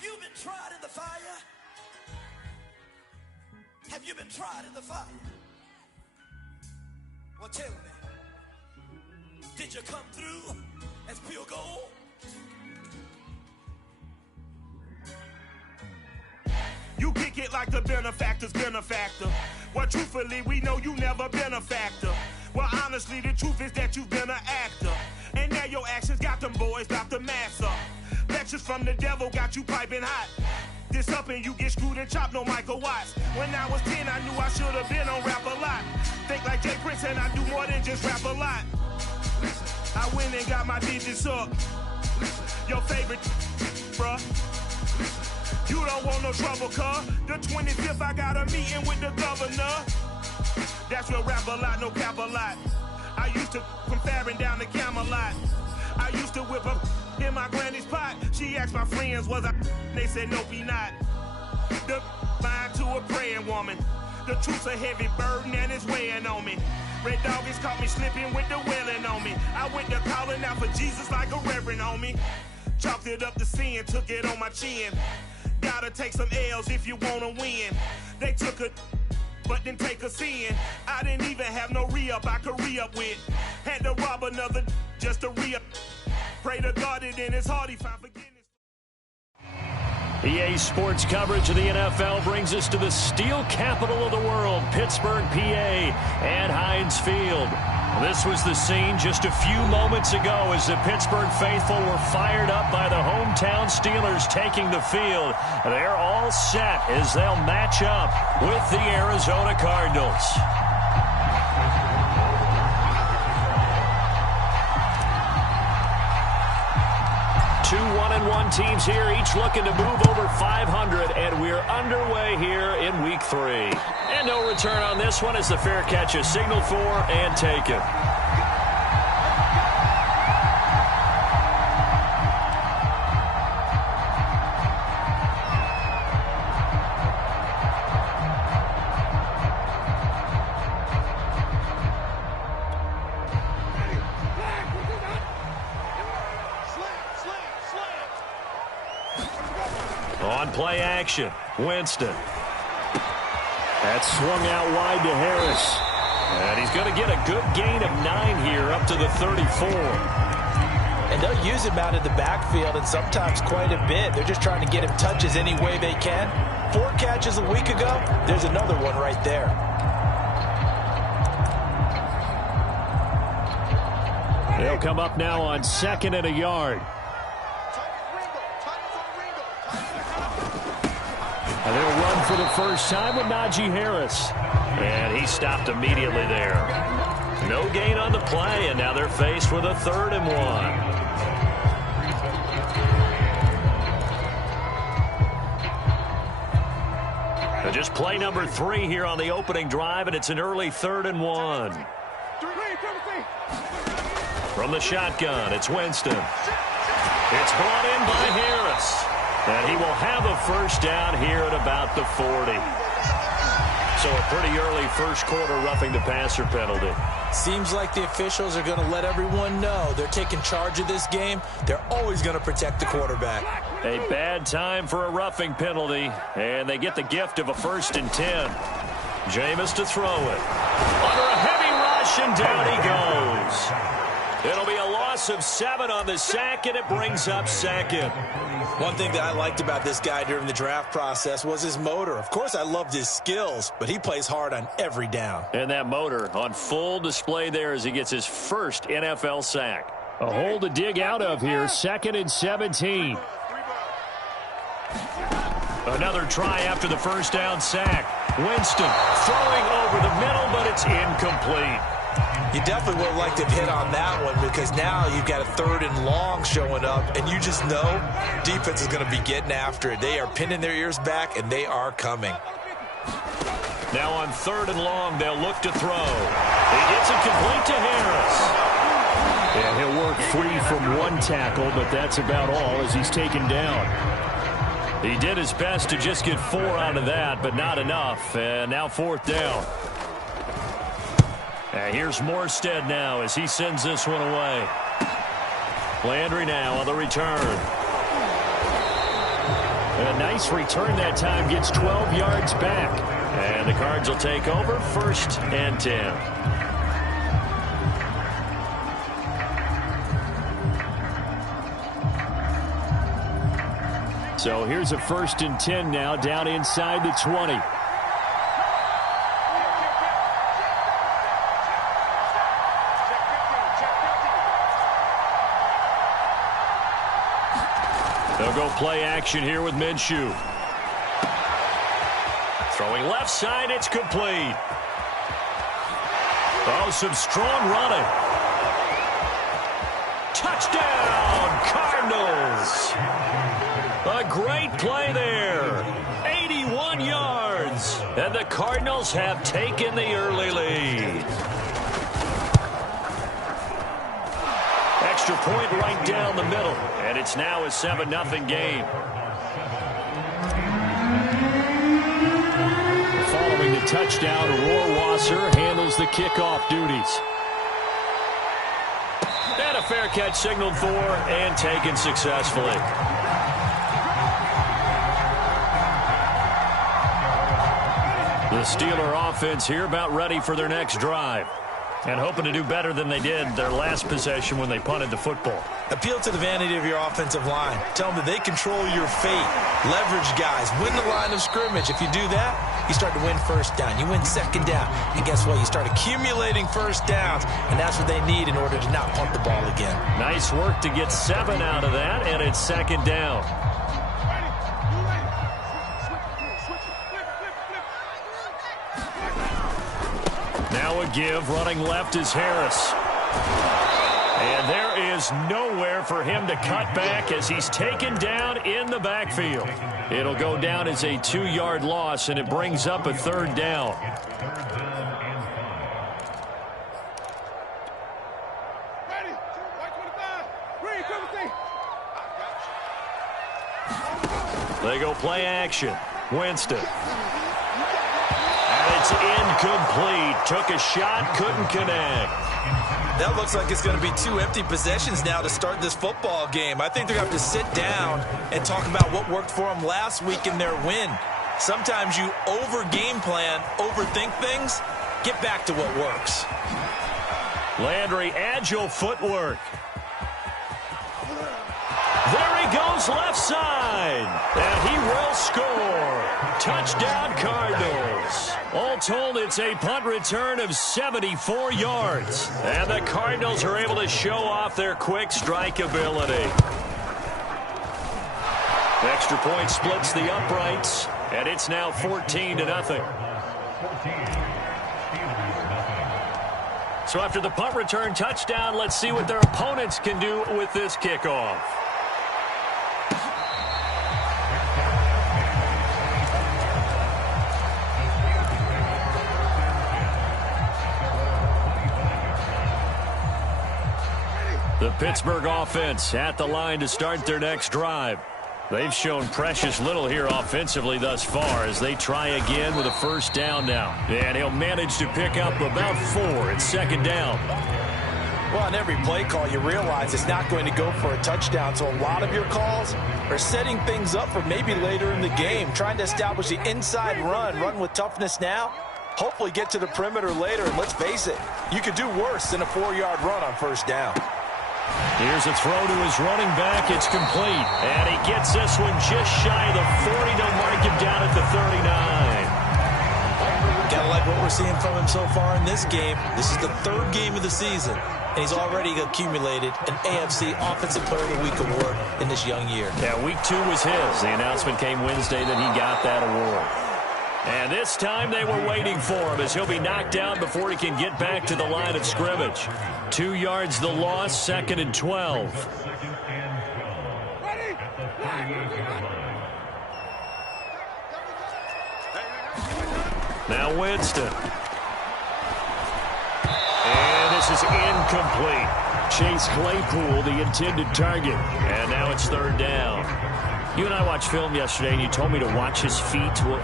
Have you been tried in the fire? Have you been tried in the fire? Well, tell me, did you come through as pure gold? You kick it like the benefactor's benefactor. Well, truthfully, we know you never been a factor. Well, honestly, the truth is that you've been an actor. And now your actions got them boys drop the mask up. Lectures from the devil got you piping hot. This up and you get screwed and chopped, no Michael Watts. When I was 10, I knew I should have been on rap a lot. Think like Jay Prince and I do more than just rap a lot. I went and got my digits up. Your favorite, bruh. You don't want no trouble, cuz. The 25th, I got a meeting with the governor. That's real rap a lot, no cap a lot. I used to from Farron down to Camelot. I used to whip up in my granny's pot. She asked my friends, was I? They said, nope, he not. The mind to a praying woman. The truth's a heavy burden and it's weighing on me. Red Doggies caught me slipping with the wailing on me. I went to calling out for Jesus like a reverend on me. Chalked it up to sin, took it on my chin. Gotta take some L's if you wanna win. They took a but didn't take us in. I didn't even have no re-up I could re-up with. Had to rob another just to re-up. Pray to God it in his heart he found forgiveness. EA Sports coverage of the NFL brings us to the steel capital of the world, Pittsburgh, PA, and Heinz Field. This was the scene just a few moments ago as the Pittsburgh faithful were fired up by the hometown Steelers taking the field. They're all set as they'll match up with the Arizona Cardinals. Two 1-1 teams here, each looking to move over 500, and we're underway here in Week 3. And no return on this one as the fair catch is signaled for and taken. On play action, Winston. That's swung out wide to Harris. And he's going to get a good gain of 9 here up to the 34. And they'll use him out in the backfield and sometimes quite a bit. They're just trying to get him touches any way they can. 4 catches a week ago. There's another one right there. They'll come up now on 2nd and a yard. And they'll run for the first time with Najee Harris. And he stopped immediately there. No gain on the play, and now they're faced with a 3rd and 1. And just play number 3 here on the opening drive, and it's an early 3rd and 1. From the shotgun, it's Winston. It's brought in by Harris. And he will have a first down here at about the 40. So a pretty early first quarter roughing the passer penalty. Seems like the officials are going to let everyone know they're taking charge of this game. They're always going to protect the quarterback. A bad time for a roughing penalty. And they get the gift of a 1st and 10. Jameis to throw it. Under a heavy rush, and down he goes. It'll be a loss of 7 on the sack, and it brings up 2nd. One thing that I liked about this guy during the draft process was his motor. Of course, I loved his skills, but he plays hard on every down. And that motor on full display there as he gets his first NFL sack. A hole to dig out of here, 2nd and 17. Another try after the first down sack. Winston throwing over the middle, but it's incomplete. You definitely would have liked to have hit on that one because now you've got a 3rd and long showing up, and you just know defense is going to be getting after it. They are pinning their ears back, and they are coming. Now on 3rd and long, they'll look to throw. He gets it complete to Harris. And he'll work free from 1 tackle, but that's about all as he's taken down. He did his best to just get 4 out of that, but not enough. And now 4th down. And here's Morstead now as he sends this one away. Landry now on the return. A nice return that time, gets 12 yards back. And the Cards will take over, 1st and 10. So here's a 1st and 10 now, down inside the 20. They'll go play action here with Minshew. Throwing left side, it's complete. Oh, some strong running. Touchdown, Cardinals. A great play there. 81 yards. And the Cardinals have taken the early lead. Extra point right down the middle. And it's now a 7-0 game. Following the touchdown, Rohrwasser handles the kickoff duties. And a fair catch signaled for and taken successfully. The Steeler offense here about ready for their next drive. And hoping to do better than they did their last possession when they punted the football. Appeal to the vanity of your offensive line. Tell them that they control your fate. Leverage guys. Win the line of scrimmage. If you do that, you start to win 1st down. You win 2nd down. And guess what? You start accumulating 1st downs. And that's what they need in order to not punt the ball again. Nice work to get 7 out of that. And it's 2nd down. Now a give, running left is Harris. And there is nowhere for him to cut back as he's taken down in the backfield. It'll go down as a 2-yard loss, and it brings up a 3rd down. They go play action. Winston. It's incomplete. Took a shot, couldn't connect. That looks like it's going to be 2 empty possessions now to start this football game. I think they're going to have to sit down and talk about what worked for them last week in their win. Sometimes you over-game plan, overthink things. Get back to what works. Landry, agile footwork. There he goes, left side. And he will score. Touchdown, Cardinals. All told, it's a punt return of 74 yards. And the Cardinals are able to show off their quick strike ability. The extra point splits the uprights, and it's now 14-0. So after the punt return touchdown, let's see what their opponents can do with this kickoff. The Pittsburgh offense at the line to start their next drive. They've shown precious little here offensively thus far as they try again with a 1st down now. And he'll manage to pick up about 4 at 2nd down. Well, on every play call, you realize it's not going to go for a touchdown. So a lot of your calls are setting things up for maybe later in the game, trying to establish the inside run with toughness now. Hopefully get to the perimeter later, and let's face it, you could do worse than a 4-yard run on 1st down. Here's a throw to his running back. It's complete. And he gets this one just shy of the 40. They'll mark him down at the 39. Gotta like what we're seeing from him so far in this game. This is the 3rd game of the season, and he's already accumulated an AFC Offensive Player of the Week award in this young year. Yeah, week 2 was his. The announcement came Wednesday that he got that award. And this time they were waiting for him as he'll be knocked down before he can get back to the line of scrimmage. 2 yards the loss, 2nd and 12. Now Winston. And this is incomplete. Chase Claypool, the intended target. And now it's 3rd down. You and I watched film yesterday, and you told me to watch his feet. For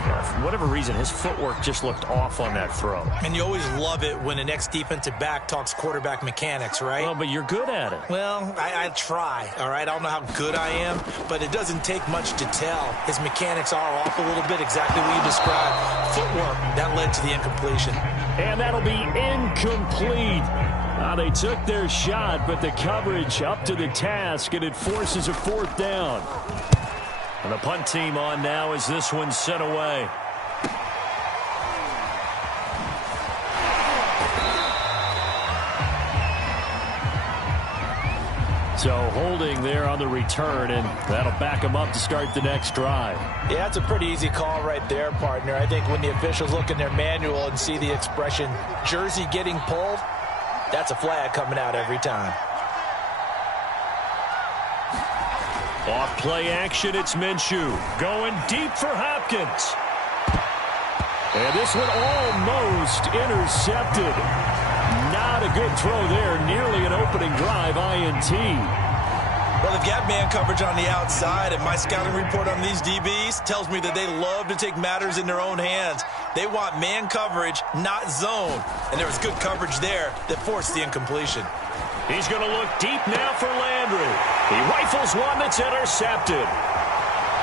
whatever reason, his footwork just looked off on that throw. And you always love it when an ex-defensive back talks quarterback mechanics, right? Well, but you're good at it. Well, I try, all right? I don't know how good I am, but it doesn't take much to tell. His mechanics are off a little bit, exactly what you described. Footwork, that led to the incompletion. And that'll be incomplete. They took their shot, but the coverage up to the task, and it forces a fourth down. And the punt team on now as this one's sent away. So holding there on the return, and that'll back them up to start the next drive. Yeah, that's a pretty easy call right there, partner. I think when the officials look in their manual and see the expression, jersey getting pulled, that's a flag coming out every time. Off play action, it's Minshew. Going deep for Hopkins. And this one almost intercepted. Not a good throw there. Nearly an opening drive INT. Well, they've got man coverage on the outside, and my scouting report on these DBs tells me that they love to take matters in their own hands. They want man coverage, not zone. And there was good coverage there that forced the incompletion. He's going to look deep now for Landry. He rifles one that's intercepted.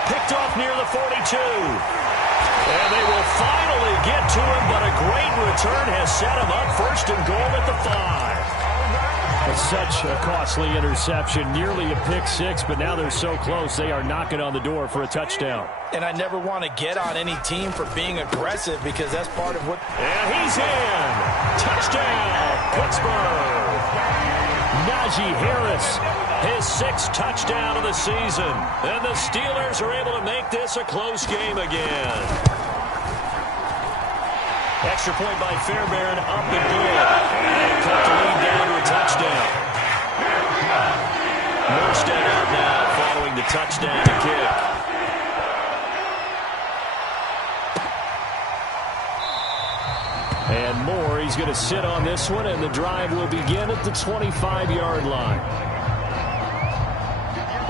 Picked off near the 42. And they will finally get to him, but a great return has set him up first and goal at the 5. It's such a costly interception, nearly a pick six, but now they're so close they are knocking on the door for a touchdown. And I never want to get on any team for being aggressive because that's part of what... And he's in. Touchdown, Pittsburgh. Najee Harris, his 6th touchdown of the season. And the Steelers are able to make this a close game again. Extra point by Fairbairn, up and good. And cut the lead down to a touchdown. Morstead out now following the touchdown kick. And Moore, he's going to sit on this one, and the drive will begin at the 25-yard line.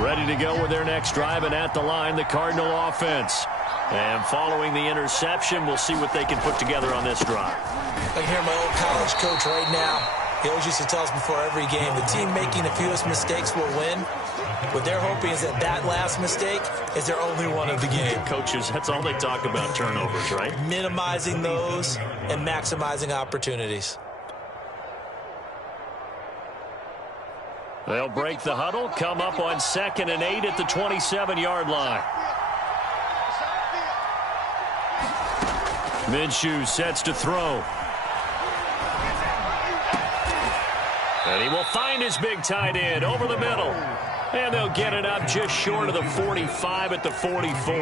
Ready to go with their next drive, and at the line, the Cardinal offense. And following the interception, we'll see what they can put together on this drive. I can hear my old college coach right now. He always used to tell us before every game, the team making the fewest mistakes will win. What they're hoping is that that last mistake is their only one of the game. Coaches, that's all they talk about, turnovers, right? Minimizing those and maximizing opportunities. They'll break the huddle, come up on 2nd and 8 at the 27-yard line. Minshew sets to throw. And he will find his big tight end over the middle. And they'll get it up just short of the 45 at the 44.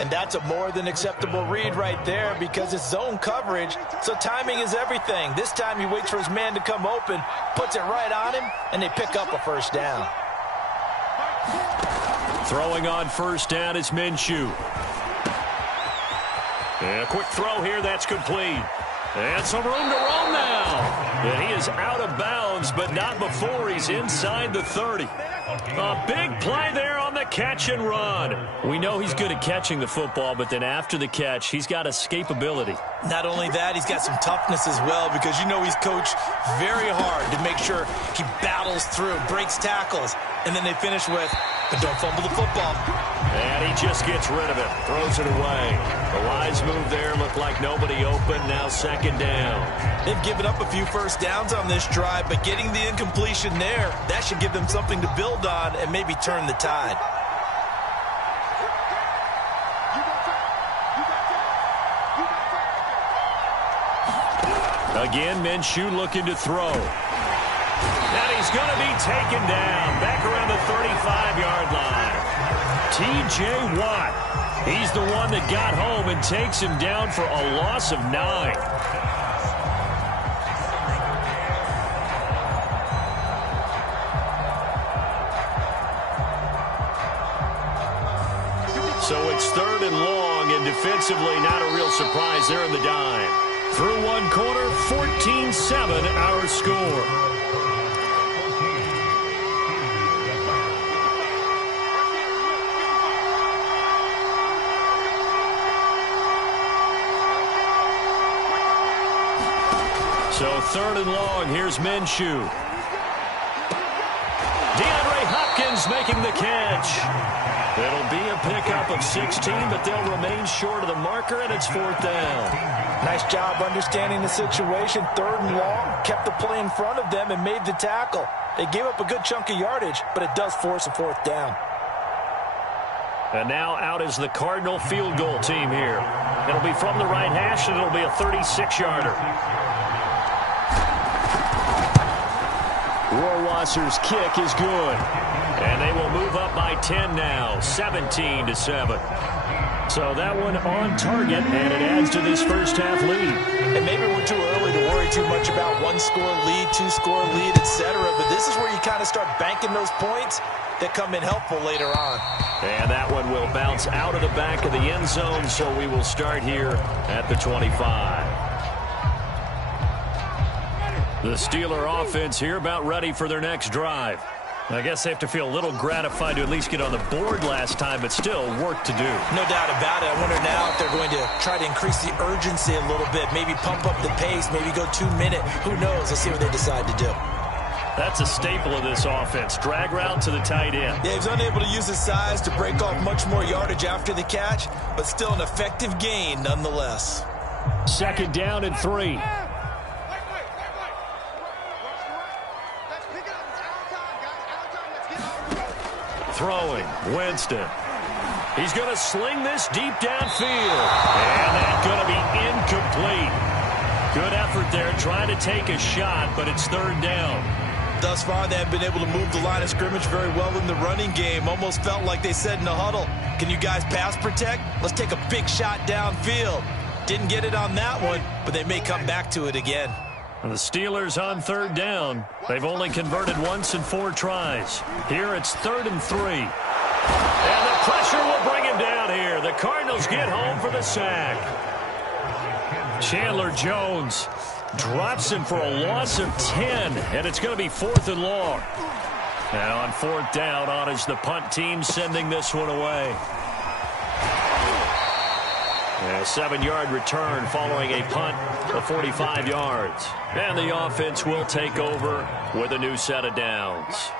And that's a more than acceptable read right there because it's zone coverage, so timing is everything. This time he waits for his man to come open, puts it right on him, and they pick up a first down. Throwing on first down is Minshew. And a quick throw here, that's complete. And some room to roam now. And he is out of bounds, but not before he's inside the 30. A big play there on the catch and run. We know he's good at catching the football, but then after the catch, he's got escapability. Not only that, he's got some toughness as well because you know he's coached very hard to make sure he battles through, breaks tackles, and then they finish with, but don't fumble the football. And he just gets rid of it, throws it away. The wise move there, looked like nobody open, now 2nd down. They've given up a few first downs on this drive, but getting the incompletion there, that should give them something to build on and maybe turn the tide. Again, Minshew looking to throw. And he's going to be taken down back around the 35-yard line. T.J. Watt, he's the one that got home and takes him down for a loss of 9. So it's 3rd and long, and defensively not a real surprise there in the dime. Through one quarter, 14-7 our score. So 3rd and long, here's Minshew. DeAndre Hopkins making the catch. It'll be a pickup of 16, but they'll remain short of the marker, and it's 4th down. Nice job understanding the situation. 3rd and long, kept the play in front of them and made the tackle. They gave up a good chunk of yardage, but it does force a 4th down. And now out is the Cardinal field goal team here. It'll be from the right hash, and it'll be a 36-yarder. Rohrwasser's kick is good. And they will move up by 10 now, 17-7. So that one on target, and it adds to this first half lead. And maybe we're too early to worry too much about 1-score lead, 2-score lead, etc. But this is where you kind of start banking those points that come in helpful later on. And that one will bounce out of the back of the end zone, so we will start here at the 25. The Steeler offense here about ready for their next drive. I guess they have to feel a little gratified to at least get on the board last time, but still work to do. No doubt about it. I wonder now if they're going to try to increase the urgency a little bit, maybe pump up the pace, maybe go 2-minute. Who knows? Let's see what they decide to do. That's a staple of this offense. Drag route to the tight end. Yeah, he was unable to use his size to break off much more yardage after the catch, but still an effective gain nonetheless. 2nd down and 3. Throwing, Winston. He's going to sling this deep downfield. And that's going to be incomplete. Good effort there trying to take a shot, but it's 3rd down. Thus far, they have been able to move the line of scrimmage very well in the running game. Almost felt like they said in the huddle, can you guys pass protect? Let's take a big shot downfield. Didn't get it on that one, but they may come back to it again. The Steelers on 3rd down. They've only converted once in 4 tries. Here it's 3rd and 3. And the pressure will bring him down here. The Cardinals get home for the sack. Chandler Jones drops him for a loss of 10, and it's going to be 4th and long. Now on 4th down, on is the punt team sending this one away. A 7-yard return following a punt of 45 yards. And the offense will take over with a new set of downs.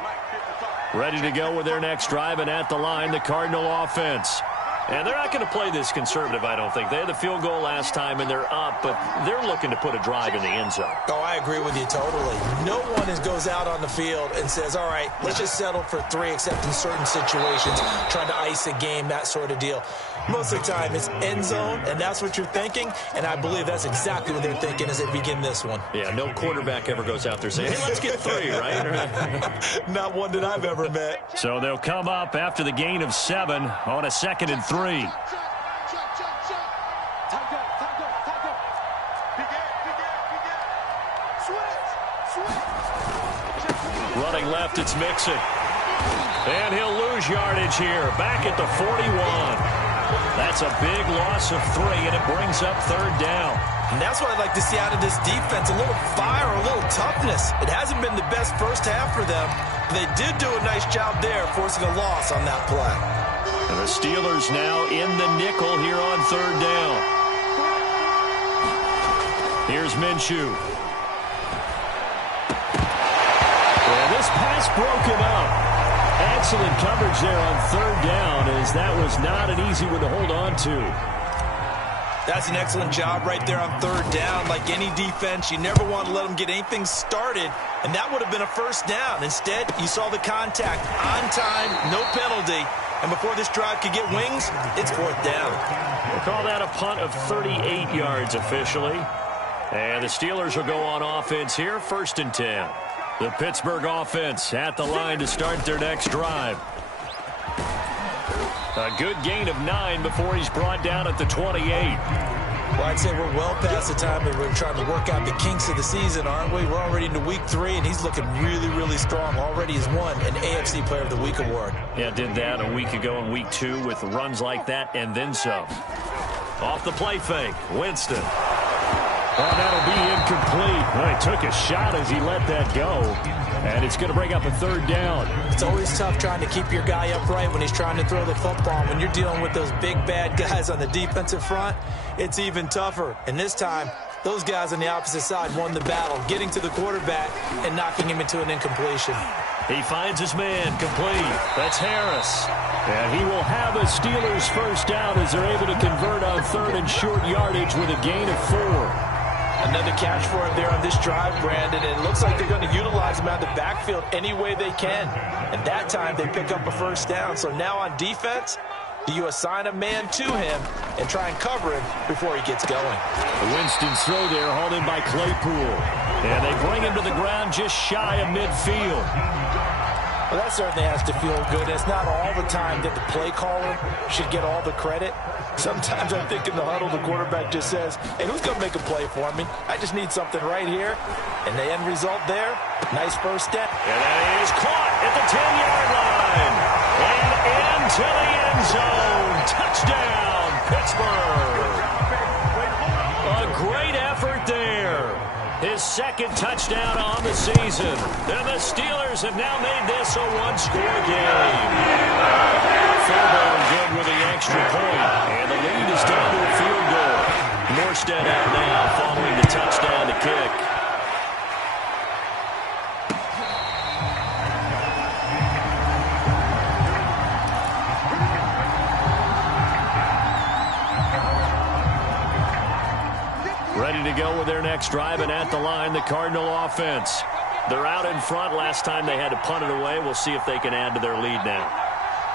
Ready to go with their next drive, and at the line, the Cardinal offense. And they're not going to play this conservative, I don't think. They had the field goal last time, and they're up, but they're looking to put a drive in the end zone. Oh, I agree with you totally. No one goes out on the field and says, all right, let's just settle for 3, except in certain situations, trying to ice a game, that sort of deal. Most of the time, it's end zone, and that's what you're thinking, and I believe that's exactly what they're thinking as they begin this one. Yeah, no quarterback ever goes out there saying, hey, let's get 3, right? Not one that I've ever met. So they'll come up after the gain of 7 on a 2nd and 3. Running left, it's Mixon. And he'll lose yardage here, back at the 41. That's a big loss of 3, and it brings up 3rd down. And that's what I'd like to see out of this defense, a little fire, a little toughness. It hasn't been the best first half for them, but they did do a nice job there, forcing a loss on that play. And the Steelers now in the nickel here on 3rd down. Here's Minshew. And this pass broken up. Excellent coverage there on 3rd down, as that was not an easy one to hold on to. That's an excellent job right there on 3rd down. Like any defense, you never want to let them get anything started, and that would have been a 1st down. Instead, you saw the contact on time, no penalty, and before this drive could get wings, it's 4th down. We'll call that a punt of 38 yards officially. And the Steelers will go on offense here, 1st and 10. The Pittsburgh offense at the line to start their next drive. A good gain of 9 before he's brought down at the 28. Well, I'd say we're well past the time that we're trying to work out the kinks of the season, aren't we? We're already into week 3, and he's looking really, really strong. Already has won an AFC Player of the Week award. Yeah, did that a week ago in week 2 with runs like that and then some. Off the play fake, Winston. Oh, that'll be incomplete. Well, he took a shot as he let that go. And it's going to bring up a 3rd down. It's always tough trying to keep your guy upright when he's trying to throw the football. When you're dealing with those big, bad guys on the defensive front, it's even tougher. And this time, those guys on the opposite side won the battle, getting to the quarterback and knocking him into an incompletion. He finds his man complete. That's Harris. And he will have a Steelers first down as they're able to convert on third and short yardage with a gain of 4. Another catch for him there on this drive, Brandon. And it looks like they're going to utilize him out of the backfield any way they can. And that time they pick up a first down. So now on defense, do you assign a man to him and try and cover him before he gets going? Winston's throw there hauled in by Claypool. And they bring him to the ground just shy of midfield. Well, that certainly has to feel good. It's not all the time that the play caller should get all the credit. Sometimes I think in the huddle, the quarterback just says, hey, who's going to make a play for me? I just need something right here. And the end result there, nice first step. And that is caught at the 10-yard line. And into the end zone. Touchdown, Pittsburgh. A great effort there. His second touchdown on the season. And the Steelers have now made this a one-score game. Fairbairn good with the extra point. And the lead is down to a field goal. Morstead out now following the touchdown to kick. Ready to go with their next drive, and at the line, the Cardinal offense. They're out in front. Last time they had to punt it away. We'll see if they can add to their lead now.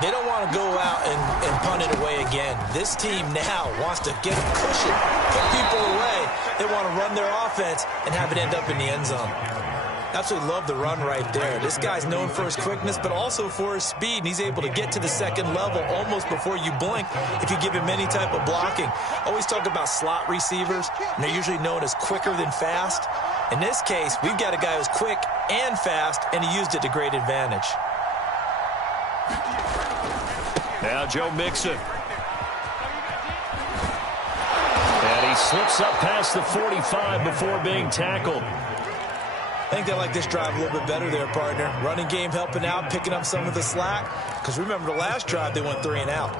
They don't want to go out and punt it away again. This team now wants to get a cushion, put people away. They want to run their offense and have it end up in the end zone. Absolutely love the run right there. This guy's known for his quickness, but also for his speed. And he's able to get to the second level almost before you blink if you give him any type of blocking. Always talk about slot receivers, and they're usually known as quicker than fast. In this case, we've got a guy who's quick and fast, and he used it to great advantage. Now Joe Mixon. And he slips up past the 45 before being tackled. I think they like this drive a little bit better there, partner. Running game helping out, picking up some of the slack. Because remember the last drive, they went 3 and out.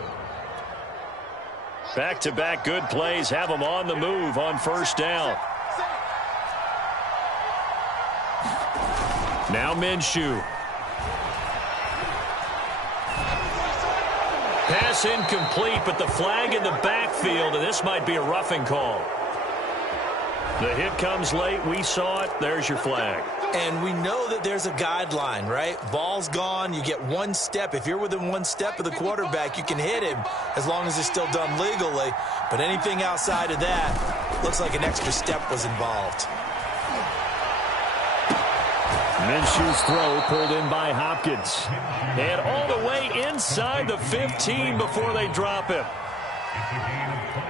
Back-to-back good plays have them on the move on first down. Now Minshew. Pass incomplete, but the flag in the backfield, and this might be a roughing call. The hit comes late. We saw it. There's your flag. And we know that there's a guideline, right? Ball's gone. You get one step. If you're within one step of the quarterback, you can hit him as long as it's still done legally. But anything outside of that, looks like an extra step was involved. Minshew's throw pulled in by Hopkins. And all the way inside the 15 before they drop him.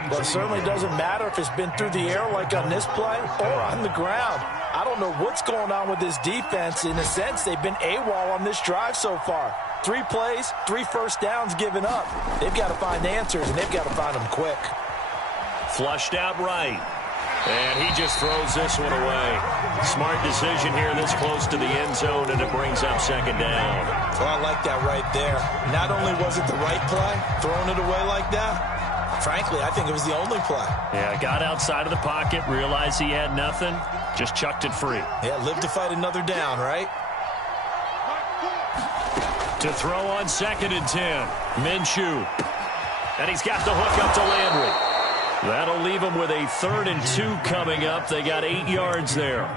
Well, it certainly doesn't matter if it's been through the air like on this play or on the ground. I don't know what's going on with this defense. In a sense, they've been AWOL on this drive so far. 3 plays, 3 first downs given up. They've got to find answers, and they've got to find them quick. Flushed out right. And he just throws this one away. Smart decision here this close to the end zone, and it brings up second down. Well, I like that right there. Not only was it the right play, throwing it away like that, frankly, I think it was the only play. Yeah, got outside of the pocket, realized he had nothing, just chucked it free. Yeah, live to fight another down, right? To throw on second and 10, Minshew. And he's got the hook up to Landry. That'll leave him with a 3rd and 2 coming up. They got 8 yards there.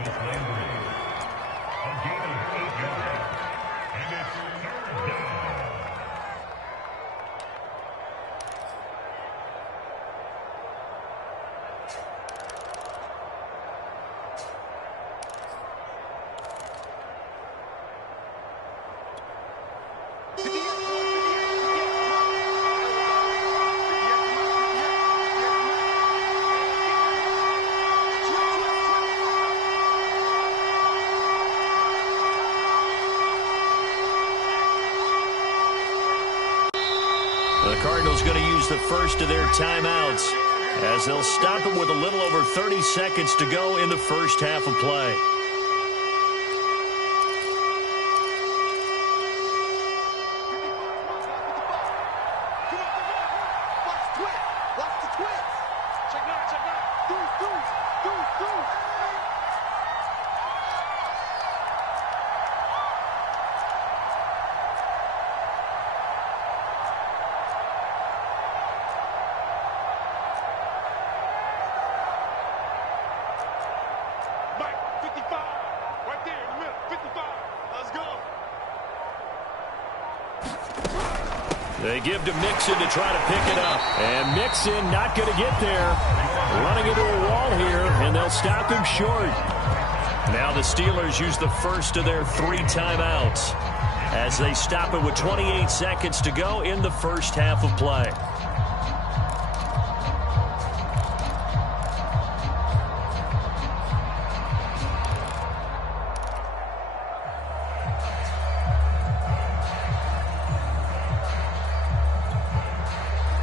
The Cardinals going to use the first of their timeouts as they'll stop it with a little over 30 seconds to go in the first half of play. They give to Mixon to try to pick it up. And Mixon not going to get there. Running into a wall here, and they'll stop him short. Now the Steelers use the first of their 3 timeouts as they stop it with 28 seconds to go in the first half of play.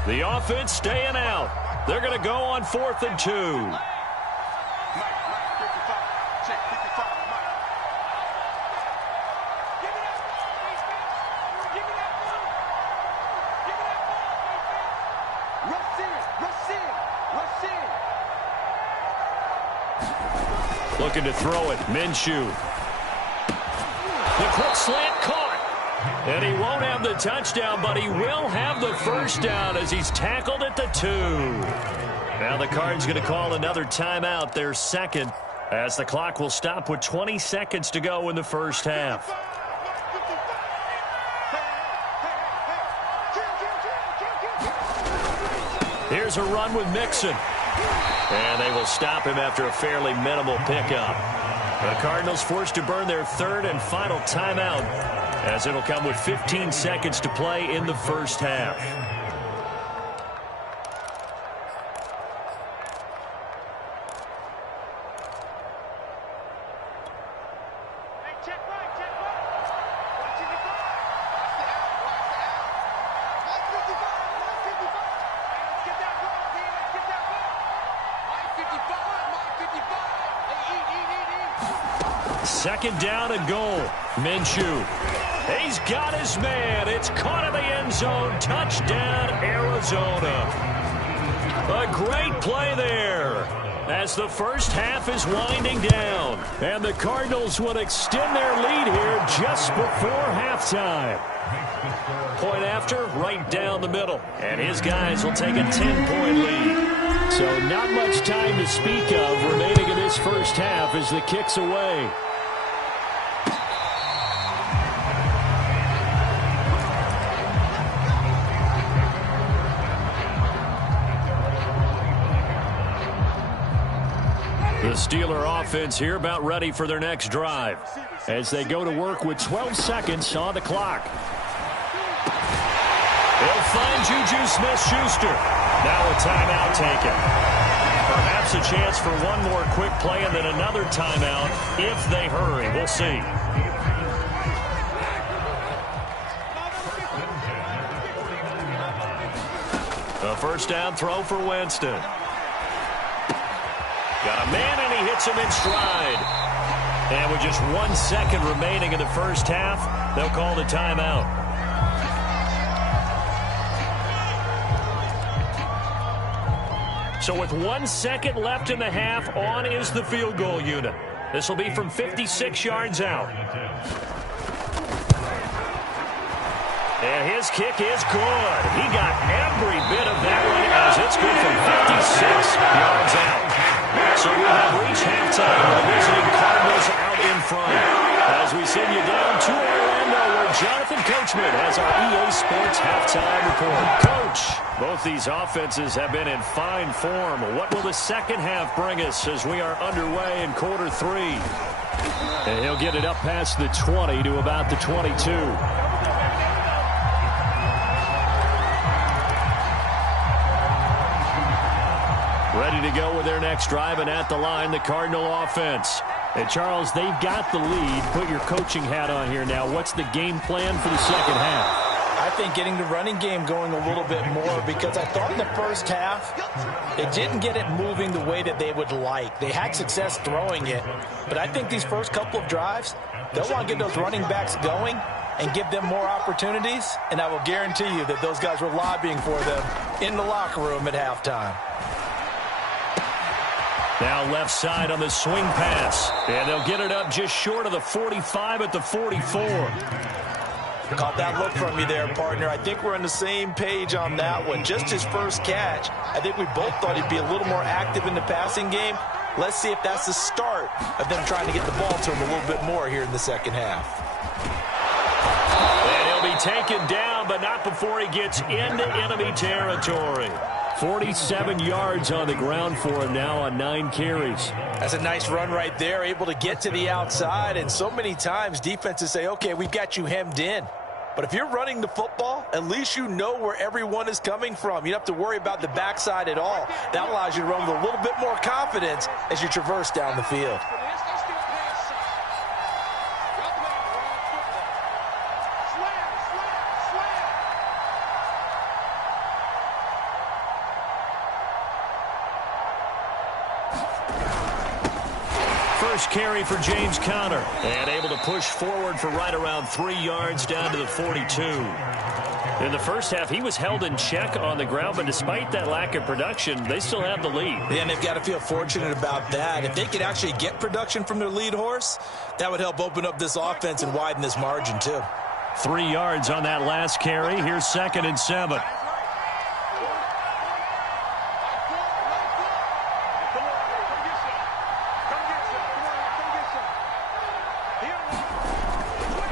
The offense staying out. They're going to go on 4th and 2. Looking to throw it. Minshew. The quick slant caught. And he won't have the touchdown, but he will have the first down as he's tackled at the 2. Now the Cards going to call another timeout, their second, as the clock will stop with 20 seconds to go in the first half. Here's a run with Mixon. And they will stop him after a fairly minimal pickup. The Cardinals forced to burn their 3rd and final timeout, as it'll come with 15 seconds to play in the first half. Second down and goal. Minshew. He's got his man. It's caught in the end zone. Touchdown, Arizona. A great play there as the first half is winding down. And the Cardinals will extend their lead here just before halftime. Point after, right down the middle. And his guys will take a 10-point lead. So not much time to speak of remaining in this first half as the kick's away. The Steeler offense here about ready for their next drive as they go to work with 12 seconds on the clock. They'll find Juju Smith-Schuster. Now a timeout taken. Perhaps a chance for one more quick play and then another timeout if they hurry. We'll see. A first down throw for Winston. Got a man, and he hits him in stride. And with just 1 second remaining in the first half, they'll call the timeout. So with 1 second left in the half, on is the field goal unit. This will be from 56 yards out. And his kick is good. He got every bit of that one as it's good from 56 yards out. So we have reached halftime. The visiting Cardinals out in front. As we send you down to Orlando, where Jonathan Coachman has our EA Sports halftime report. Coach, both these offenses have been in fine form. What will the second half bring us as we are underway in quarter 3? And he'll get it up past the 20 to about the 22. Ready to go with their next drive, and at the line, the Cardinal offense. And Charles, they've got the lead. Put your coaching hat on here now. What's the game plan for the second half? I think getting the running game going a little bit more, because I thought in the first half they didn't get it moving the way that they would like. They had success throwing it, but I think these first couple of drives, they'll want to get those running backs going and give them more opportunities, and I will guarantee you that those guys were lobbying for them in the locker room at halftime. Now left side on the swing pass. And they'll get it up just short of the 45 at the 44. Caught that look from you there, partner. I think we're on the same page on that one. Just his first catch. I think we both thought he'd be a little more active in the passing game. Let's see if that's the start of them trying to get the ball to him a little bit more here in the second half. And he'll be taken down, but not before he gets into enemy territory. 47 yards on the ground for him now on 9 carries. That's a nice run right there, able to get to the outside. And so many times defenses say, okay, we've got you hemmed in. But if you're running the football, at least you know where everyone is coming from. You don't have to worry about the backside at all. That allows you to run with a little bit more confidence as you traverse down the field. First carry for James Conner, and able to push forward for right around 3 yards down to the 42. In the first half, he was held in check on the ground, but despite that lack of production, they still have the lead. Yeah, and they've got to feel fortunate about that. If they could actually get production from their lead horse, that would help open up this offense and widen this margin too. 3 yards on that last carry. Here's 2nd and 7.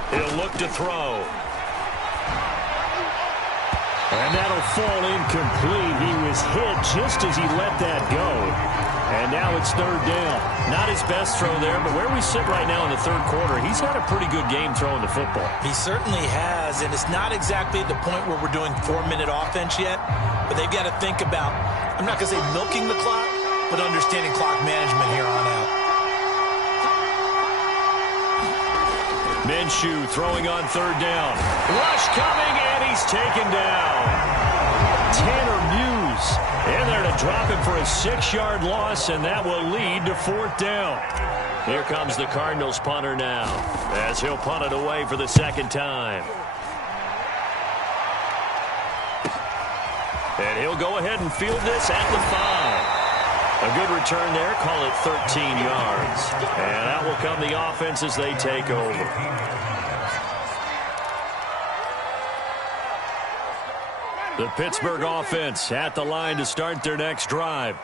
He'll look to throw. And that'll fall incomplete. He was hit just as he let that go. And now it's 3rd down. Not his best throw there, but where we sit right now in the 3rd quarter, he's had a pretty good game throwing the football. He certainly has, and it's not exactly at the point where we're doing 4-minute offense yet, but they've got to think about, I'm not going to say milking the clock, but understanding clock management here on out. Minshew throwing on 3rd down. Rush coming, and he's taken down. Tanner Muse in there to drop him for a 6-yard loss, and that will lead to 4th down. Here comes the Cardinals punter now, as he'll punt it away for the 2nd time. And he'll go ahead and field this at the 5. A good return there, call it 13 yards. And that will come the offense as they take over. The Pittsburgh offense at the line to start their next drive.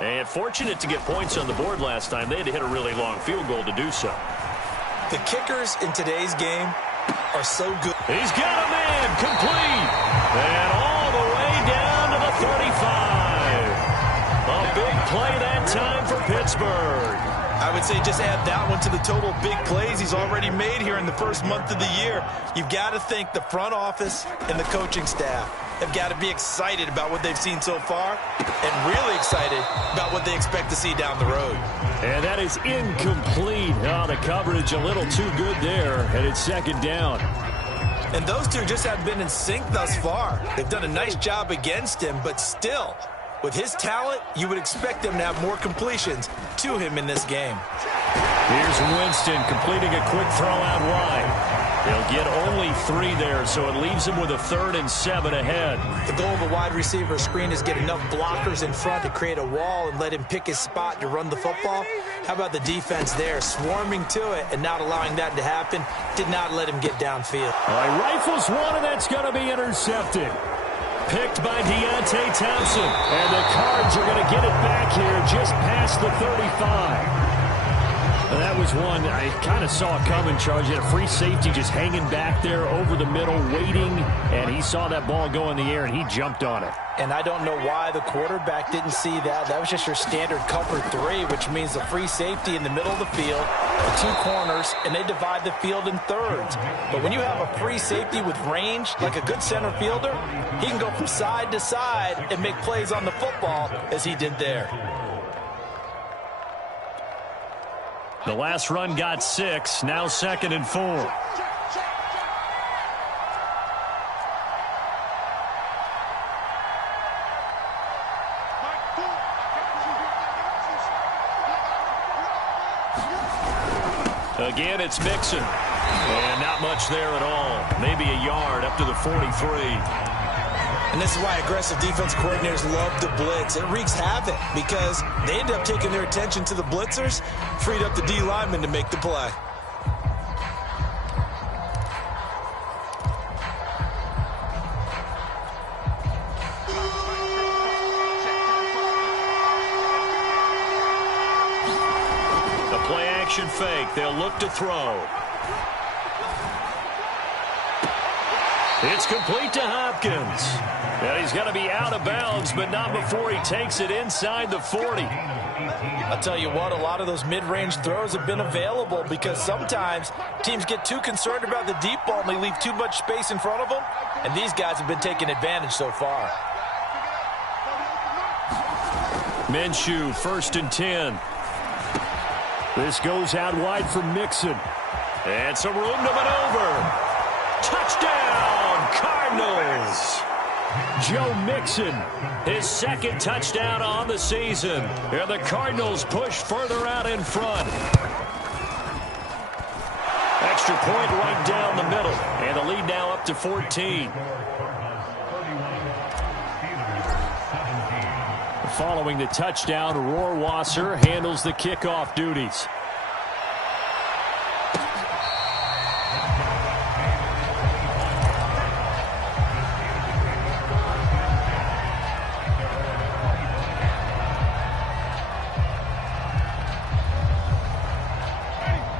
And fortunate to get points on the board last time. They had to hit a really long field goal to do so. The kickers in today's game are so good. He's got a man complete. And all the way down to the 35. A big play that time for Pittsburgh. I would say just add that one to the total big plays he's already made here in the first month of the year. You've got to think the front office and the coaching staff have got to be excited about what they've seen so far and really excited about what they expect to see down the road. And that is incomplete. Oh, the coverage a little too good there, and it's 2nd down. And those two just haven't been in sync thus far. They've done a nice job against him, but still, with his talent, you would expect them to have more completions to him in this game. Here's Winston completing a quick throw out wide. They'll get only 3 there, so it leaves him with a 3rd and 7 ahead. The goal of a wide receiver screen is get enough blockers in front to create a wall and let him pick his spot to run the football. How about the defense there, swarming to it and not allowing that to happen? Did not let him get downfield. All right, rifles one, and that's going to be intercepted. Picked by Deontay Thompson, and the Cards are going to get it back here just past the 35. And that was one I kind of saw coming, Charles. He had a free safety just hanging back there over the middle, waiting, and he saw that ball go in the air, and he jumped on it. And I don't know why the quarterback didn't see that. That was just your standard cover 3, which means the free safety in the middle of the field, the 2 corners, and they divide the field in thirds. But when you have a free safety with range, like a good center fielder, he can go from side to side and make plays on the football as he did there. The last run got 6, now 2nd and 4. Again, it's Mixon. And not much there at all. Maybe a yard up to the 43. And this is why aggressive defense coordinators love to blitz. It wreaks havoc because they end up taking their attention to the blitzers, freed up the D lineman to make the play. The play action fake. They'll look to throw. It's complete to Hopkins. And he's going to be out of bounds, but not before he takes it inside the 40. I'll tell you what, a lot of those mid-range throws have been available because sometimes teams get too concerned about the deep ball and they leave too much space in front of them, and these guys have been taking advantage so far. Minshew, 1st and 10. This goes out wide for Mixon. And some room to maneuver. Touchdown, Cardinals. Joe Mixon, his 2nd touchdown on the season. And the Cardinals push further out in front. Extra point right down the middle. And the lead now up to 14. Following the touchdown, Rohrwasser handles the kickoff duties.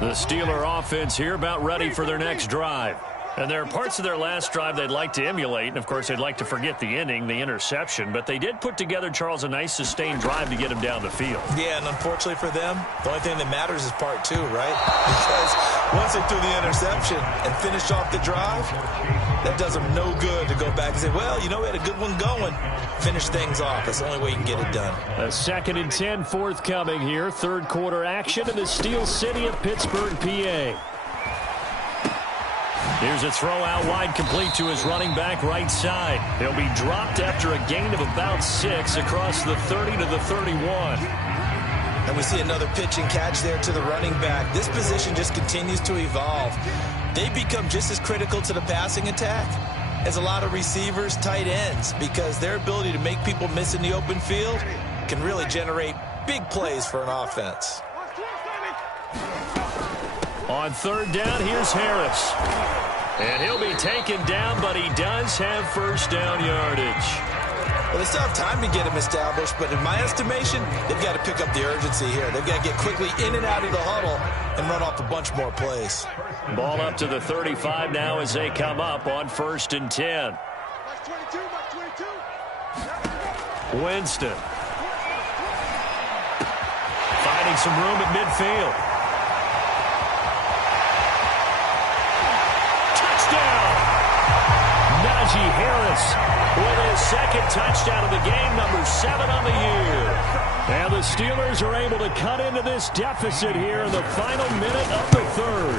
The Steeler offense here about ready for their next drive. And there are parts of their last drive they'd like to emulate. And, of course, they'd like to forget the ending, the interception. But they did put together, Charles, a nice sustained drive to get him down the field. Yeah, and unfortunately for them, the only thing that matters is part 2, right? Because once they threw the interception and finished off the drive, that does them no good to go back and say, well, you know, we had a good one going. Finish things off. That's the only way you can get it done. A 2nd and 10 forthcoming here. 3rd quarter action in the Steel City of Pittsburgh, PA. Here's a throw out wide, complete to his running back right side. He'll be dropped after a gain of about 6 across the 30 to the 31. And we see another pitch and catch there to the running back. This position just continues to evolve. They become just as critical to the passing attack as a lot of receivers, tight ends, because their ability to make people miss in the open field can really generate big plays for an offense. On 3rd down, here's Harris. And he'll be taken down, but he does have 1st down yardage. Well, they still have time to get him established, but in my estimation, they've got to pick up the urgency here. They've got to get quickly in and out of the huddle and run off a bunch more plays. Ball up to the 35 now as they come up on 1st and 10. Winston. Finding some room at midfield. Najee Harris with his 2nd touchdown of the game, number 7 on the year. And the Steelers are able to cut into this deficit here in the final minute of the 3rd.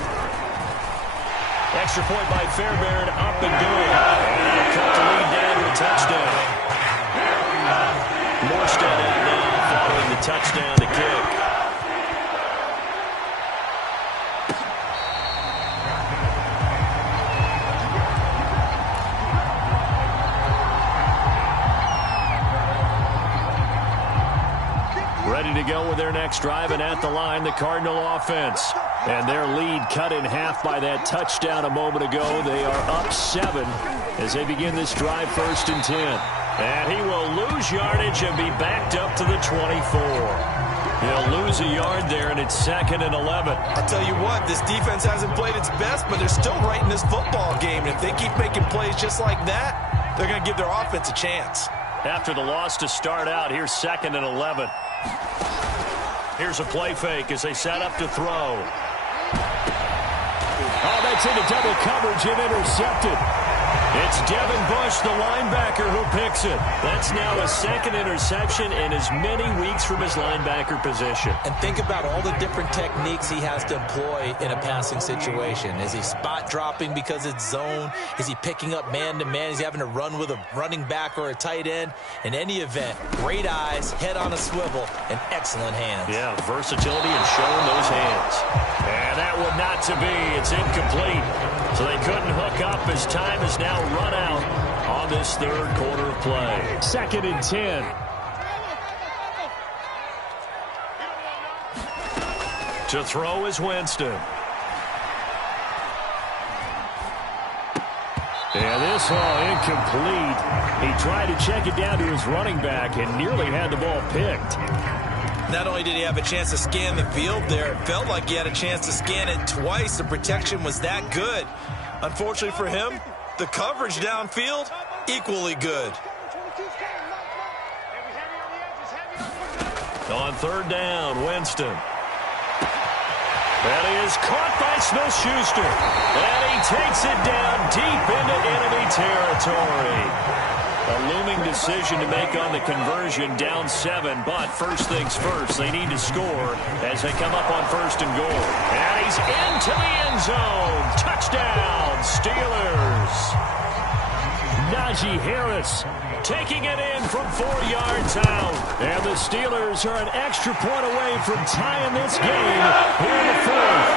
Extra point by Fairbairn, up and good. And cut the lead down to a touchdown. Morstead out now following the touchdown to kick. Ready to go with their next drive, and at the line, the Cardinal offense. And their lead cut in half by that touchdown a moment ago. They are up 7 as they begin this drive, 1st and 10. And he will lose yardage and be backed up to the 24. He'll lose a yard there, and it's 2nd and 11. I'll tell you what, this defense hasn't played its best, but they're still right in this football game. And if they keep making plays just like that, they're going to give their offense a chance. After the loss to start out, here's 2nd and 11. Here's a play fake as they set up to throw. Oh, that's into double coverage and intercepted. It's Devin Bush, the linebacker, who picks it. That's now a 2nd interception in as many weeks from his linebacker position. And think about all the different techniques he has to employ in a passing situation. Is he spot dropping because it's zone? Is he picking up man-to-man? Is he having to run with a running back or a tight end? In any event, great eyes, head on a swivel, and excellent hands. Yeah, versatility and showing those hands. And that would not to be. It's incomplete. So they couldn't hook up as time is now run out on this 3rd quarter of play. 2nd and 10. To throw is Winston. And this incomplete. He tried to check it down to his running back and nearly had the ball picked. Not only did he have a chance to scan the field there, it felt like he had a chance to scan it twice. The protection was that good. Unfortunately for him, The coverage downfield, equally good. On third down, Winston. That is caught by Smith-Schuster. And he takes it down deep into enemy territory. A looming decision to make on the conversion, down 7. But first things first, they need to score as they come up on first and goal. And he's into the end zone. Touchdown, Steelers. Najee Harris taking it in from 4 yards out. And the Steelers are an extra point away from tying this game here in the fourth.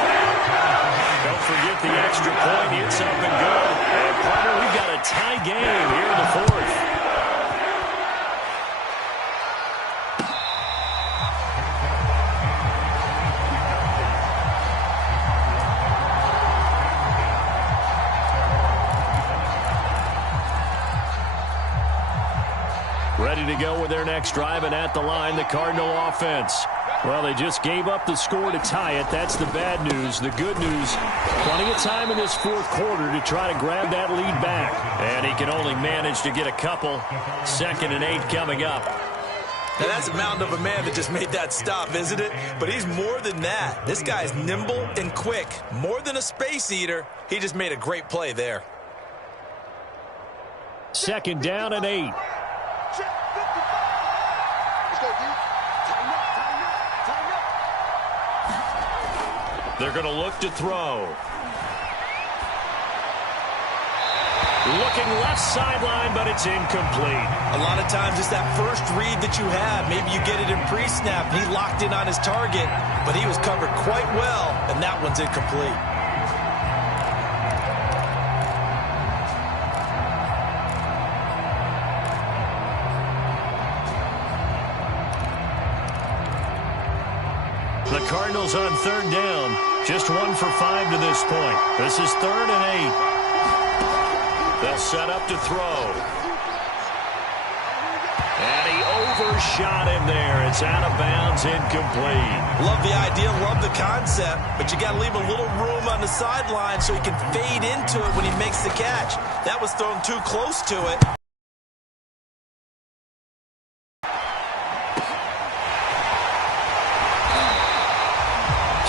Don't forget the extra point. It's up and good. And, partner, we've got a tie game here in the fourth. Ready to go with their next drive, and at the line, the Cardinal offense. Well, they just gave up the score to tie it. That's the bad news. The good news, plenty of time in this fourth quarter to try to grab that lead back. And he can only manage to get a couple. 2nd and 8 coming up. Now, that's a mountain of a man that just made that stop, isn't it? But he's more than that. This guy's nimble and quick. More than a space eater. He just made a great play there. 2nd down and 8. They're going to look to throw. Looking left sideline, but it's incomplete. A lot of times it's that first read that you have. Maybe you get it in pre-snap. He locked in on his target, but he was covered quite well, and that one's incomplete. The Cardinals on 3rd down. Just 1 for 5 to this point. This is 3rd and 8. They'll set up to throw. And he overshot him there. It's out of bounds, incomplete. Love the idea, love the concept, but you got to leave a little room on the sideline so he can fade into it when he makes the catch. That was thrown too close to it.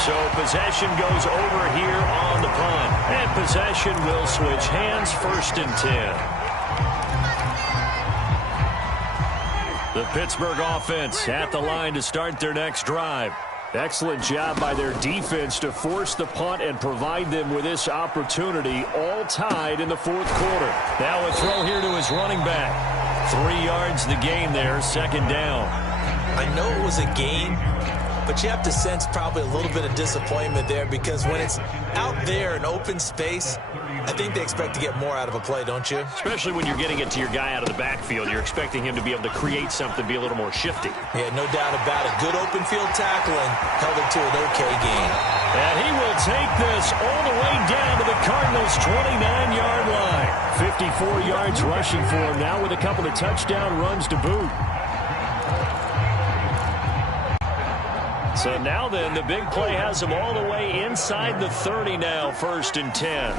So possession goes over here on the punt. And possession will switch hands, 1st and 10. The Pittsburgh offense at the line to start their next drive. Excellent job by their defense to force the punt and provide them with this opportunity, all tied in the fourth quarter. Now a throw here to his running back. 3 yards the gain there, 2nd down. I know it was a gain, but you have to sense probably a little bit of disappointment there because when it's out there in open space, I think they expect to get more out of a play, don't you? Especially when you're getting it to your guy out of the backfield. You're expecting him to be able to create something, be a little more shifty. Yeah, no doubt about it. Good open field tackling held it to an okay gain. And he will take this all the way down to the Cardinals' 29-yard line. 54 yards rushing for him now with a couple of touchdown runs to boot. So now then, the big play has him all the way inside the 30 now, 1st and 10.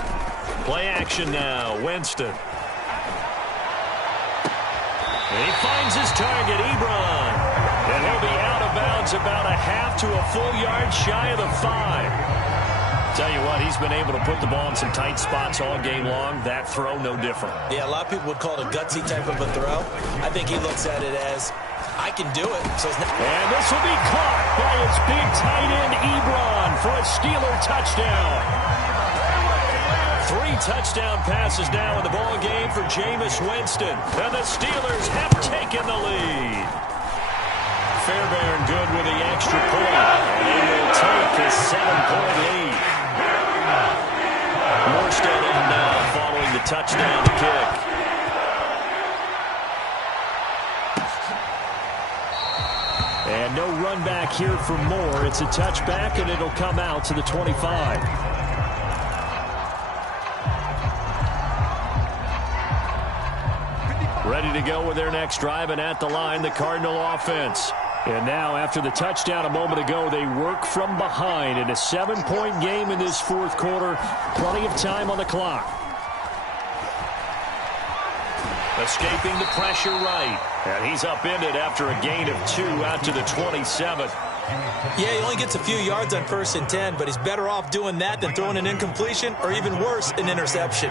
Play action now, Winston. And he finds his target, Ebron. And he'll be out of bounds about a half to a full yard shy of the 5. Tell you what, he's been able to put the ball in some tight spots all game long. That throw, no different. Yeah, a lot of people would call it a gutsy type of a throw. I think he looks at it as, I can do it. So and this will be caught by his big tight end, Ebron, for a Steeler touchdown. 3 touchdown passes now in the ball game for Jameis Winston. And the Steelers have taken the lead. Fairbairn good with the extra point. And they will take a 7-point lead. Morstead in now following the touchdown kick. And no run back here for Moore. It's a touchback, and it'll come out to the 25. Ready to go with their next drive, and at the line, the Cardinal offense. And now, after the touchdown a moment ago, they work from behind in a 7-point game in this fourth quarter. Plenty of time on the clock. Escaping the pressure right. And he's upended after a gain of 2 out to the 27. Yeah, he only gets a few yards on 1st and 10, but he's better off doing that than throwing an incompletion or even worse, an interception.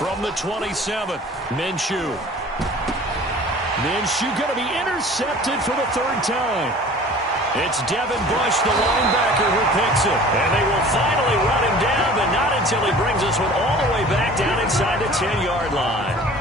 From the 27, Minshew. Minshew going to be intercepted for the 3rd time. It's Devin Bush, the linebacker, who picks it. And they will finally run him down, but not until he brings this one all the way back down inside the 10-yard line.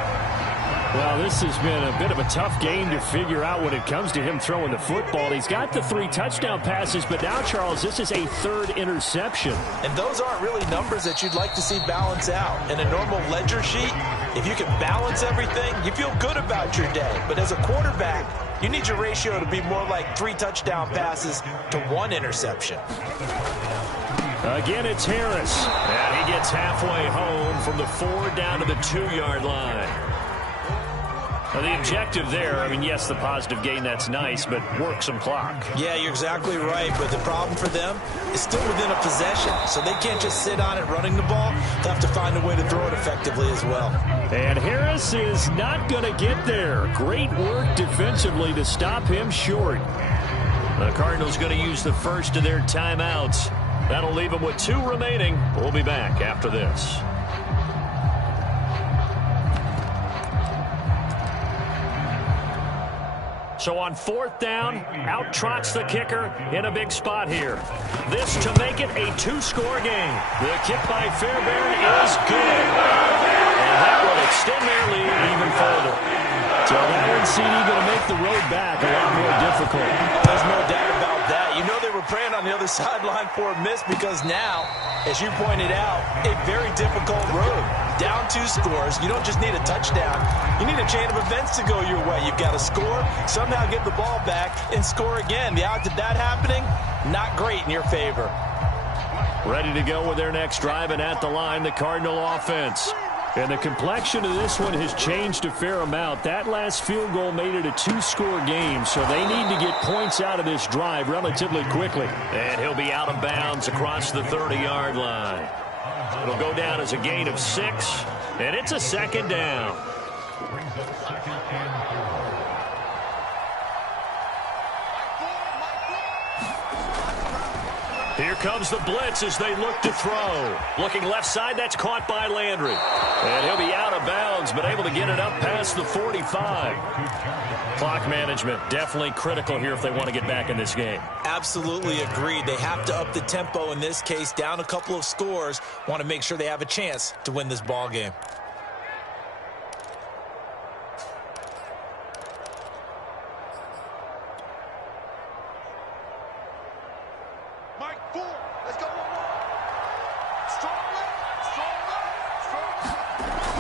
Well, this has been a bit of a tough game to figure out when it comes to him throwing the football. He's got the 3 touchdown passes, but now, Charles, this is a 3rd interception. And those aren't really numbers that you'd like to see balance out. In a normal ledger sheet, if you can balance everything, you feel good about your day. But as a quarterback, you need your ratio to be more like 3 touchdown passes to 1 interception. Again, it's Harris. And he gets halfway home from the 4 down to the 2-yard line. Now, the objective there, I mean, yes, the positive gain, that's nice, but work some clock. Yeah, you're exactly right, but the problem for them is still within a possession, so they can't just sit on it running the ball. They'll have to find a way to throw it effectively as well. And Harris is not going to get there. Great work defensively to stop him short. The Cardinals going to use the first of their timeouts. That'll leave them with 2 remaining. We'll be back after this. So on 4th down, out trots the kicker in a big spot here. This to make it a 2-score game. The kick by Fairbairn is good. And that will extend their lead even further. So that one, CD, going to make the road back a lot more difficult. There's no doubt about that. You know they were praying on the other sideline for a miss because now, as you pointed out, a very difficult road. Down 2 scores. You don't just need a touchdown. You need a chain of events to go your way. You've got to score, somehow get the ball back, and score again. The odds of that happening, not great in your favor. Ready to go with their next drive, and at the line, the Cardinal offense. And the complexion of this one has changed a fair amount. That last field goal made it a 2-score game, so they need to get points out of this drive relatively quickly. And he'll be out of bounds across the 30-yard line. It'll go down as a gain of 6, and it's a 2nd down. Here comes the blitz as they look to throw. Looking left side, that's caught by Landry. And he'll be out of bounds, but able to get it up past the 45. Clock management definitely critical here if they want to get back in this game. Absolutely agreed. They have to up the tempo in this case, down a couple of scores. Want to make sure they have a chance to win this ball game.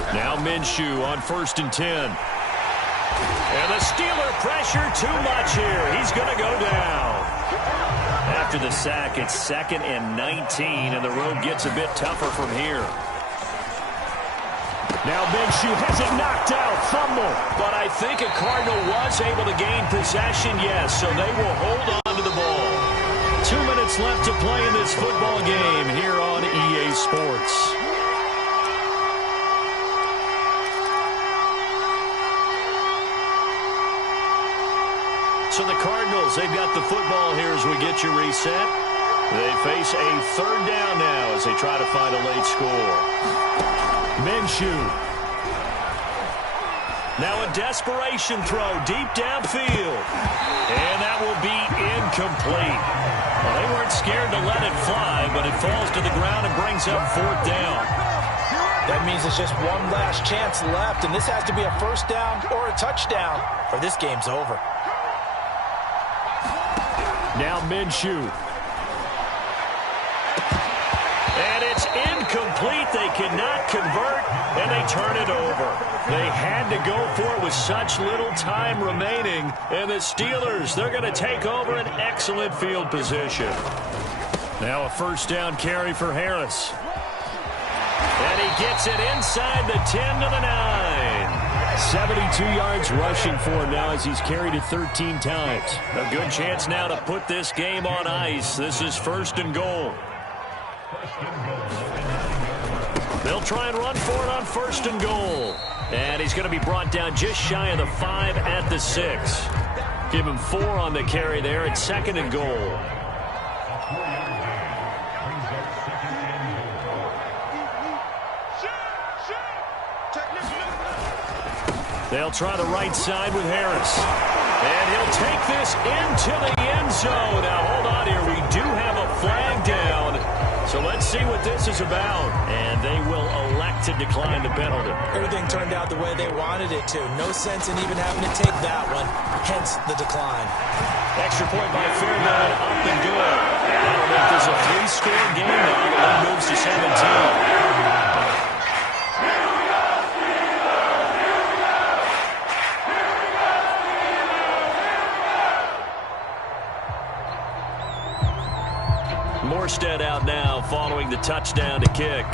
Now Minshew on 1st and 10. And the Steeler pressure too much here. He's going to go down. After the sack, it's 2nd and 19, and the road gets a bit tougher from here. Now Minshew has it knocked out. Fumble. But I think a Cardinal was able to gain possession, yes, so they will hold on to the ball. 2 minutes left to play in this football game here on EA Sports. So the Cardinals, they've got the football here as we get you reset. They face a 3rd down now as they try to find a late score. Minshew. Now a desperation throw deep downfield. And that will be incomplete. Well, they weren't scared to let it fly, but it falls to the ground and brings up 4th down. That means it's just one last chance left, and this has to be a 1st down or a touchdown, or this game's over. Now Minshew. And it's incomplete. They cannot convert, and they turn it over. They had to go for it with such little time remaining. And the Steelers, they're going to take over an excellent field position. Now a 1st down carry for Harris. And he gets it inside the 10 to the 9. 72 yards rushing for him now as he's carried it 13 times. A good chance now to put this game on ice. This is 1st and goal. They'll try and run for it on 1st and goal. And he's going to be brought down just shy of the 5 at the 6. Give him 4 on the carry there at 2nd and goal. They'll try the right side with Harris. And he'll take this into the end zone. Now, hold on here. We do have a flag down. So let's see what this is about. And they will elect to decline the penalty. Everything turned out the way they wanted it to. No sense in even having to take that one. Hence the decline. Extra point by Fairbairn, up and good. That'll make this a 3-score game now. The lead moves to 17. Morstead out now following the touchdown to kick.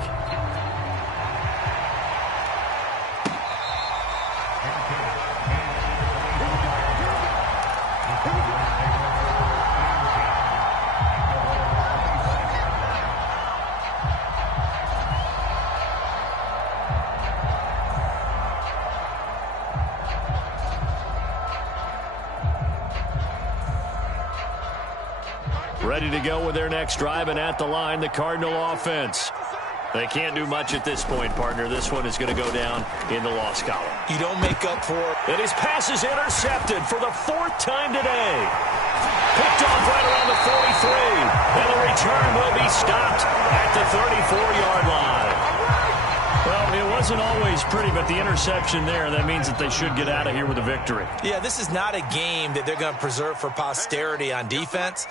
Ready to go with their next drive, and at the line, the Cardinal offense. They can't do much at this point, partner. This one is going to go down in the loss column. You don't make up for it. And his pass is intercepted for the 4th time today. Picked off right around the 43. And the return will be stopped at the 34-yard line. Well, it wasn't always pretty, but the interception there, that means that they should get out of here with a victory. Yeah, this is not a game that they're going to preserve for posterity on defense.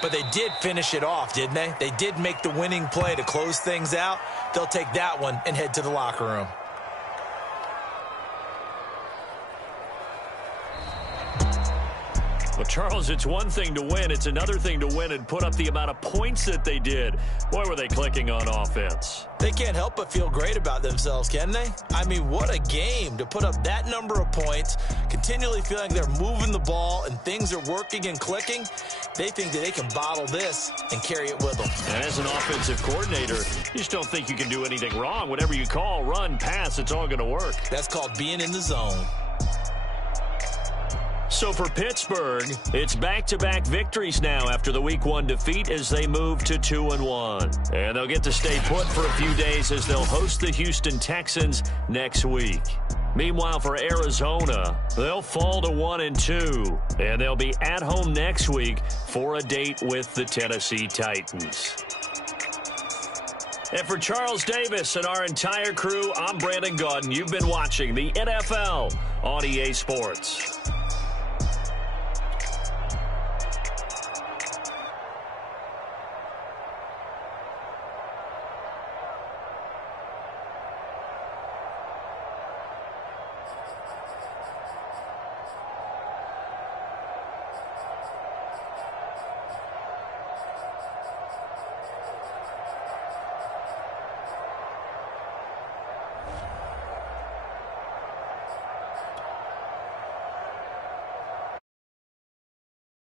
But they did finish it off, didn't they? They did make the winning play to close things out. They'll take that one and head to the locker room. Well, Charles, it's one thing to win. It's another thing to win and put up the amount of points that they did. Boy, were they clicking on offense. They can't help but feel great about themselves, can they? I mean, what a game to put up that number of points, continually feeling like they're moving the ball and things are working and clicking. They think that they can bottle this and carry it with them. And as an offensive coordinator, you just don't think you can do anything wrong. Whatever you call, run, pass, it's all going to work. That's called being in the zone. So for Pittsburgh, it's back-to-back victories now after the Week 1 defeat as they move to 2-1. And they'll get to stay put for a few days as they'll host the Houston Texans next week. Meanwhile, for Arizona, they'll fall to 1-2. And they'll be at home next week for a date with the Tennessee Titans. And for Charles Davis and our entire crew, I'm Brandon Gaudin. You've been watching the NFL on EA Sports.